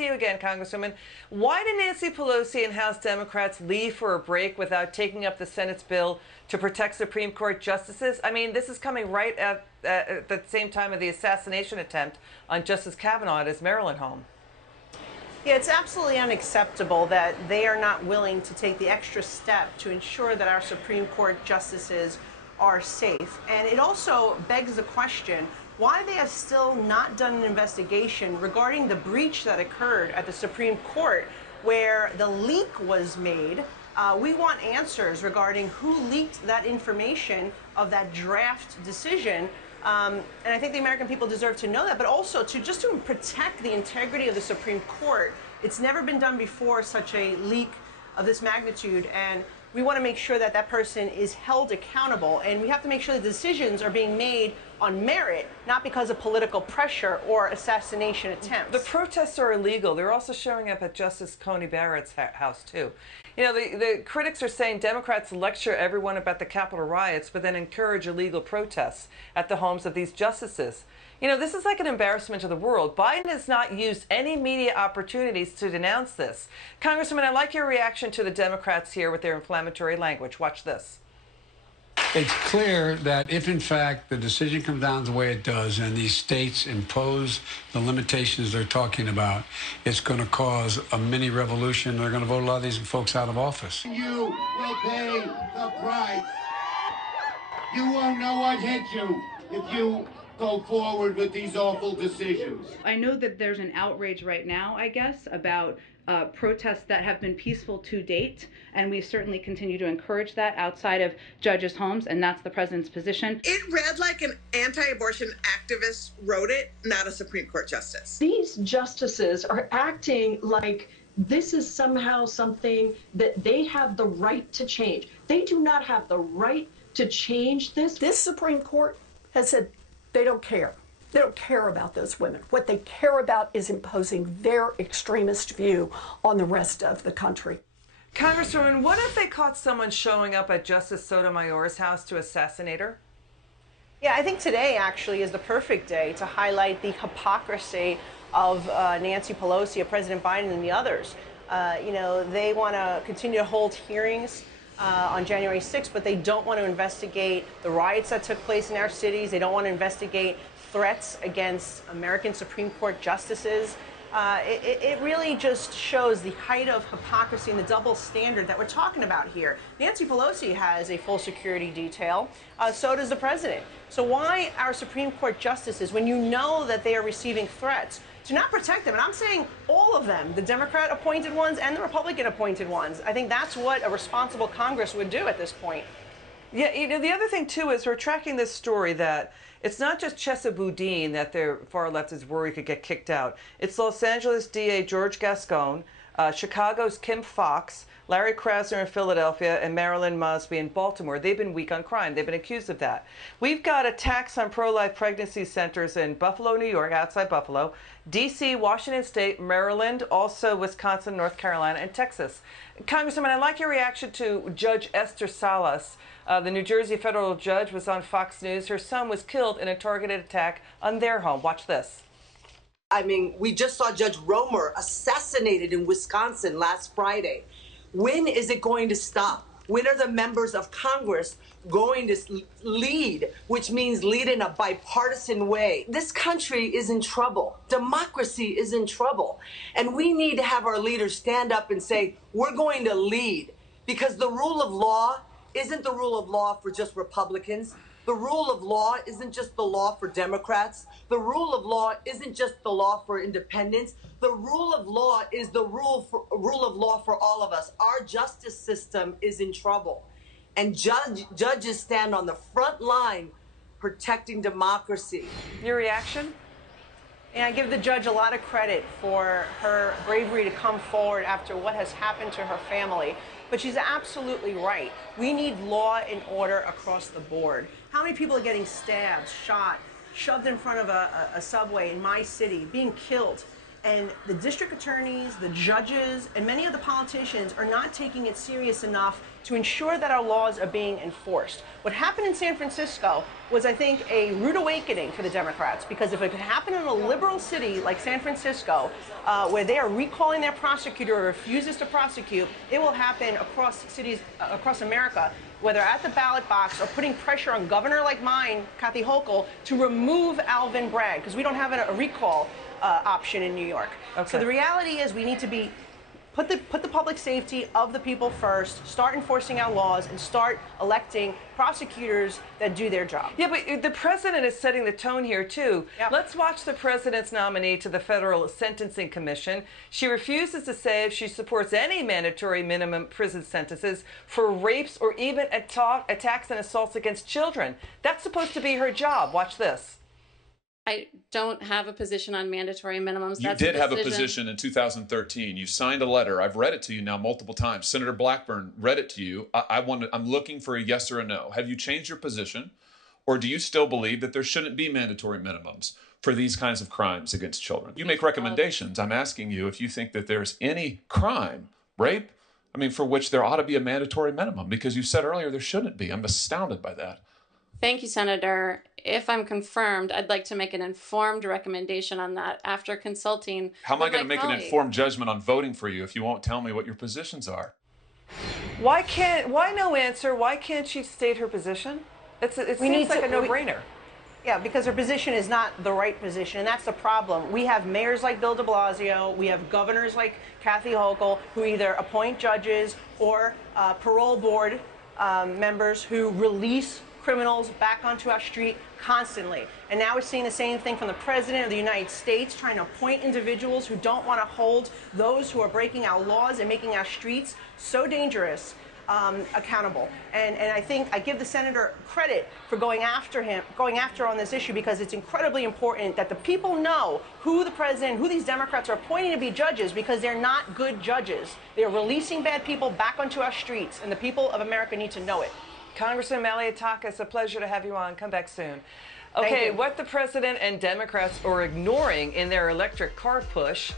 to you again, Congresswoman. Why did Nancy Pelosi and House Democrats leave for a break without taking up the Senate's bill to protect Supreme Court justices? I mean, this is coming right at the same time of the assassination attempt on Justice Kavanaugh at his Maryland home. Yeah, it's absolutely unacceptable that they are not willing to take the extra step to ensure that our Supreme Court justices are safe. And it also begs the question why they have still not done an investigation regarding the breach that occurred at the Supreme Court where the leak was made. We want answers regarding who leaked that information of that draft decision. And I think the American people deserve to know that, but also just to protect the integrity of the Supreme Court. It's never been done before, such a leak of this magnitude, and we want to make sure that that person is held accountable, and we have to make sure the decisions are being made on merit, not because of political pressure or assassination attempts. The protests are illegal. They're also showing up at Justice Coney Barrett's house, too. You know, the critics are saying Democrats lecture everyone about the Capitol riots, but then encourage illegal protests at the homes of these justices. You know, this is like an embarrassment to the world. Biden has not used any media opportunities to denounce this. Congresswoman, I'd like your reaction to the Democrats here with their inflammatory language. Watch this. It's clear that if, in fact, the decision comes down the way it does and these states impose the limitations they're talking about, it's going to cause a mini revolution. They're going to vote a lot of these folks out of office. You will pay the price. You won't know what hit you if you go forward with these awful decisions. I know that there's an outrage right now, I guess, about protests that have been peaceful to date, and we certainly continue to encourage that outside of judges' homes, and that's the president's position. It read like an anti-abortion activist wrote it, not a Supreme Court justice. These justices are acting like this is somehow something that they have the right to change. They do not have the right to change this. This Supreme Court has said they don't care. They don't care about those women. What they care about is imposing their extremist view on the rest of the country. Congresswoman, what if they caught someone showing up at Justice Sotomayor's house to assassinate her? Yeah, I think today actually is the perfect day to highlight the hypocrisy of Nancy Pelosi, of President Biden, and the others. You know, they want to continue to hold hearings on January 6th, but they don't want to investigate the riots that took place in our cities. They don't want to investigate threats against American Supreme Court justices. It really just shows the height of hypocrisy and the double standard that we're talking about here. Nancy Pelosi has a full security detail, so does the president. So why our Supreme Court justices, when you know that they are receiving threats, to not protect them? And I'm saying all of them, the Democrat appointed ones and the Republican appointed ones. I think that's what a responsible Congress would do at this point. Yeah, you know, the other thing, too, is we're tracking this story that it's not just Chesa Boudin that the far left is worried could get kicked out. It's Los Angeles DA George Gascon, Chicago's Kim Foxx, Larry Krasner in Philadelphia, and Marilyn Mosby in Baltimore. They've been weak on crime. They've been accused of that. We've got attacks on pro-life pregnancy centers in Buffalo, New York, outside Buffalo, D.C., Washington State, Maryland, also Wisconsin, North Carolina, and Texas. Congresswoman, I'd like your reaction to Judge Esther Salas. The New Jersey federal judge was on Fox News. Her son was killed in a targeted attack on their home. Watch this. I mean, we just saw Judge Romer assassinated in Wisconsin last Friday. When is it going to stop? When are the members of Congress going to lead, which means lead in a bipartisan way? This country is in trouble. Democracy is in trouble. And we need to have our leaders stand up and say, we're going to lead, because the rule of law isn't the rule of law for just Republicans. The rule of law isn't just the law for Democrats. The rule of law isn't just the law for independents. The rule of law is the rule of law for all of us. Our justice system is in trouble. And judges stand on the front line protecting democracy. Your reaction? And I give the judge a lot of credit for her bravery to come forward after what has happened to her family. But she's absolutely right. We need law and order across the board. How many people are getting stabbed, shot, shoved in front of a subway in my city, being killed? And the district attorneys, the judges, and many of the politicians are not taking it serious enough to ensure that our laws are being enforced. What happened in San Francisco was, I think, a rude awakening for the Democrats, because if it could happen in a liberal city like San Francisco, where they are recalling their prosecutor who refuses to prosecute, it will happen across cities across America, whether at the ballot box or putting pressure on governor like mine, Kathy Hochul, to remove Alvin Bragg, because we don't have a recall option in New York. Okay. So the reality is we need to be put the public safety of the people first, start enforcing our laws, and start electing prosecutors that do their job. Yeah, but the president is setting the tone here, too. Yep. Let's watch the president's nominee to the Federal Sentencing Commission. She refuses to say if she supports any mandatory minimum prison sentences for rapes or even attacks and assaults against children. That's supposed to be her job. Watch this. I don't have a position on mandatory minimums. You did have a position in 2013. You signed a letter. I've read it to you now multiple times. Senator Blackburn read it to you. I'm looking for a yes or a no. Have you changed your position, or do you still believe that there shouldn't be mandatory minimums for these kinds of crimes against children? You make recommendations. I'm asking you if you think that there's any crime, rape, for which there ought to be a mandatory minimum, because you said earlier there shouldn't be. I'm astounded by that. Thank you, Senator. If I'm confirmed, I'd like to make an informed recommendation on that after consulting. How am I going to make colleague. an informed judgment on voting for you if you won't tell me what your positions are? Why no answer? Why can't she state her position? It seems like a no-brainer. Yeah, because her position is not the right position, and that's the problem. We have mayors like Bill de Blasio, we have governors like Kathy Hochul, who either appoint judges or parole board members who release criminals back onto our street constantly. And now we're seeing the same thing from the President of the United States, trying to appoint individuals who don't want to hold those who are breaking our laws and making our streets so dangerous accountable. And I think I give the senator credit for going after her on this issue, because it's incredibly important that the people know who the president, who these Democrats are appointing to be judges, because they're not good judges. They're releasing bad people back onto our streets, and the people of America need to know it. Congressman Malliotakis, a pleasure to have you on. Come back soon. Okay, what the president and Democrats are ignoring in their electric car push